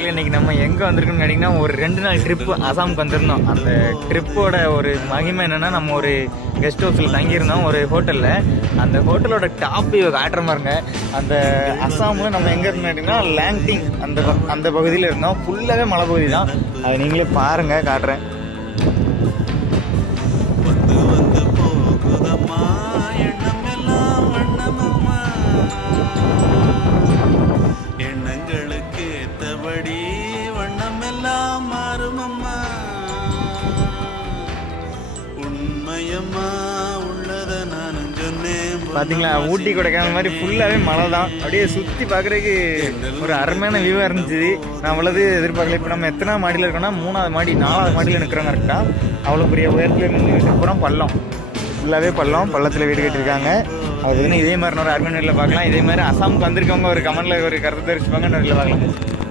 மக்களே இன்றைக்கி நம்ம எங்கே வந்திருக்கோம்னு கேட்டிங்கன்னா ஒரு 2 நாள் ட்ரிப்பு அசாமுக்கு வந்திருந்தோம். அந்த ட்ரிப்போட ஒரு மகிமை என்னென்னா நம்ம ஒரு கெஸ்ட் ஹவுஸில் தங்கியிருந்தோம் ஒரு ஹோட்டலில். அந்த ஹோட்டலோட டாப் வியூ காட்டுற மாதிரிங்க. அந்த அசாமில் நம்ம எங்கே இருந்தோம் கேட்டிங்கன்னா லாங்டிங் அந்த பகுதியில் இருந்தோம். ஃபுல்லாகவே மலை பகுதி தான். அதை நீங்களே பாருங்கள், காட்டுறேன். பார்த்தீங்களா, ஊட்டி கொடைக்கானல் மாதிரி ஃபுல்லாகவே மழை தான். அப்படியே சுற்றி பார்க்குறதுக்கு ஒரு அருமையான வியூவாக இருந்துச்சு. நான் அவ்வளவு எதிர்பார்க்கல. இப்போ நம்ம எத்தனை மாடியில் இருக்கோம்னா 3வது மாடி 4வது மாடியில் நிற்கிறோம் கரெக்டாக. அவ்வளோ பெரிய உயரத்தில் இருந்து அப்புறம் பள்ளம், ஃபுல்லாகவே பள்ளத்தில் வீடு கட்டியிருக்காங்க. அது வந்து இதே மாதிரி ஒரு அருமையான வீட்டில் பார்க்கலாம். இதே மாதிரி அசாமுக்கு வந்திருக்கவங்க ஒரு கமெண்ட்டில் ஒரு கருத்து தெரிவிச்சுப்பாங்க. வீட்டில் பார்க்கலாம்.